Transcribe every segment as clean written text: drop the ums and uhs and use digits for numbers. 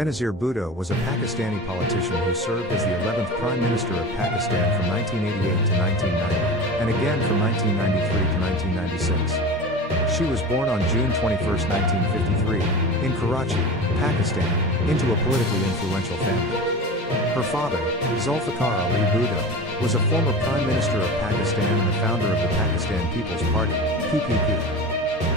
Benazir Bhutto was a Pakistani politician who served as the 11th Prime Minister of Pakistan from 1988 to 1990, and again from 1993 to 1996. She was born on June 21, 1953, in Karachi, Pakistan, into a politically influential family. Her father, Zulfikar Ali Bhutto, was a former Prime Minister of Pakistan and the founder of the Pakistan People's Party, PPP.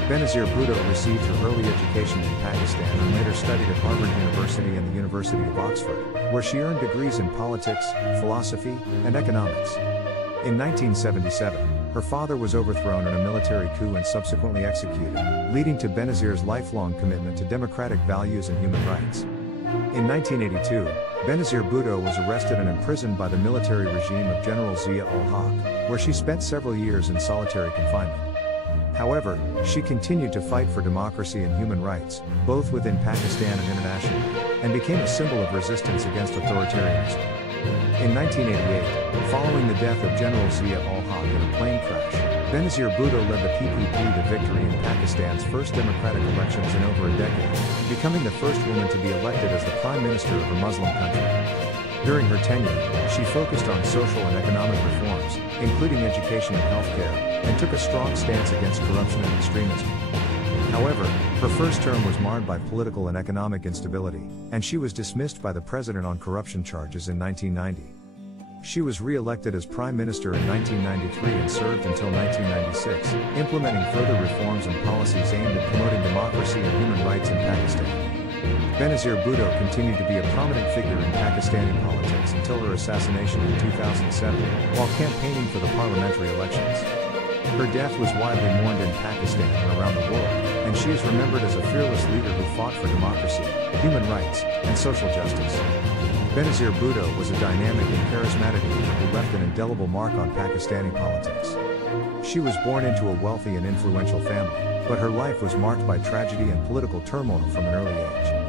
Benazir Bhutto received her early education in Pakistan and later studied at Harvard University and the University of Oxford, where she earned degrees in politics, philosophy, and economics. In 1977, her father was overthrown in a military coup and subsequently executed, leading to Benazir's lifelong commitment to democratic values and human rights. In 1982, Benazir Bhutto was arrested and imprisoned by the military regime of General Zia-ul-Haq, where she spent several years in solitary confinement. However, she continued to fight for democracy and human rights, both within Pakistan and internationally, and became a symbol of resistance against authoritarianism. In 1988, following the death of General Zia-ul-Haq in a plane crash, Benazir Bhutto led the PPP to victory in Pakistan's first democratic elections in over a decade, becoming the first woman to be elected as the Prime Minister of a Muslim country. During her tenure, she focused on social and economic reforms, including education and healthcare, and took a strong stance against corruption and extremism. However, her first term was marred by political and economic instability, and she was dismissed by the president on corruption charges in 1990. She was re-elected as Prime Minister in 1993 and served until 1996, implementing further reforms and policies aimed at promoting democracy and human rights in Pakistan. Benazir Bhutto continued to be a prominent figure in Pakistani politics until her assassination in 2007, while campaigning for the parliamentary elections. Her death was widely mourned in Pakistan and around the world, and she is remembered as a fearless leader who fought for democracy, human rights, and social justice. Benazir Bhutto was a dynamic and charismatic leader who left an indelible mark on Pakistani politics. She was born into a wealthy and influential family, but her life was marked by tragedy and political turmoil from an early age.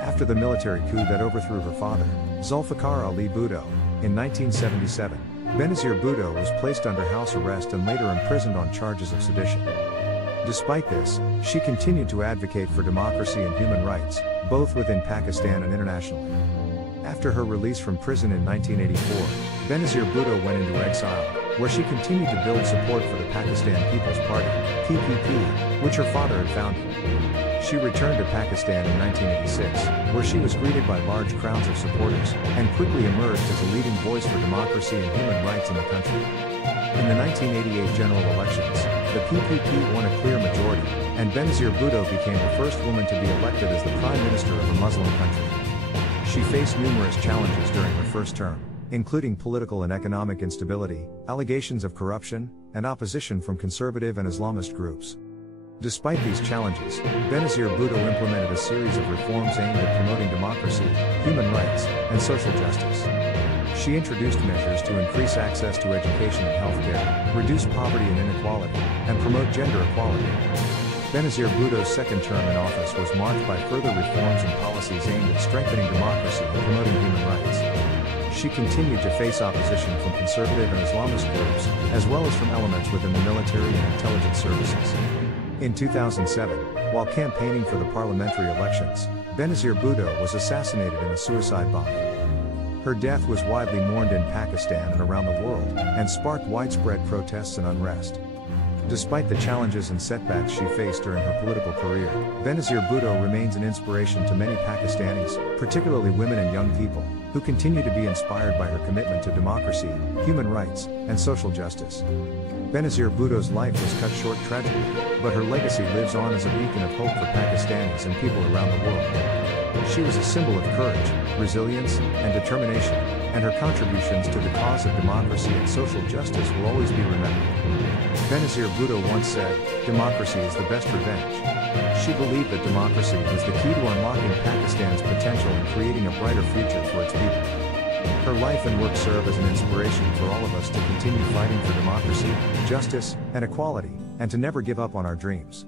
After the military coup that overthrew her father, Zulfikar Ali Bhutto, in 1977, Benazir Bhutto was placed under house arrest and later imprisoned on charges of sedition. Despite this, she continued to advocate for democracy and human rights, both within Pakistan and internationally. After her release from prison in 1984, Benazir Bhutto went into exile, where she continued to build support for the Pakistan People's Party, PPP, which her father had founded. She returned to Pakistan in 1986, where she was greeted by large crowds of supporters, and quickly emerged as a leading voice for democracy and human rights in the country. In the 1988 general elections, the PPP won a clear majority, and Benazir Bhutto became the first woman to be elected as the Prime Minister of a Muslim country. She faced numerous challenges during her first term, including political and economic instability, allegations of corruption, and opposition from conservative and Islamist groups. Despite these challenges, Benazir Bhutto implemented a series of reforms aimed at promoting democracy, human rights, and social justice. She introduced measures to increase access to education and healthcare, reduce poverty and inequality, and promote gender equality. Benazir Bhutto's second term in office was marked by further reforms and policies aimed at strengthening democracy and promoting human rights. She continued to face opposition from conservative and Islamist groups, as well as from elements within the military and intelligence services. In 2007, while campaigning for the parliamentary elections, Benazir Bhutto was assassinated in a suicide bombing. Her death was widely mourned in Pakistan and around the world, and sparked widespread protests and unrest. Despite the challenges and setbacks she faced during her political career, Benazir Bhutto remains an inspiration to many Pakistanis, particularly women and young people, who continue to be inspired by her commitment to democracy, human rights, and social justice. Benazir Bhutto's life was cut short tragically, but her legacy lives on as a beacon of hope for Pakistanis and people around the world. She was a symbol of courage, resilience, and determination, and her contributions to the cause of democracy and social justice will always be remembered. Benazir Bhutto once said, "Democracy is the best revenge." She believed that democracy was the key to unlocking Pakistan's potential and creating a brighter future for its people. Her life and work serve as an inspiration for all of us to continue fighting for democracy, justice, and equality, and to never give up on our dreams.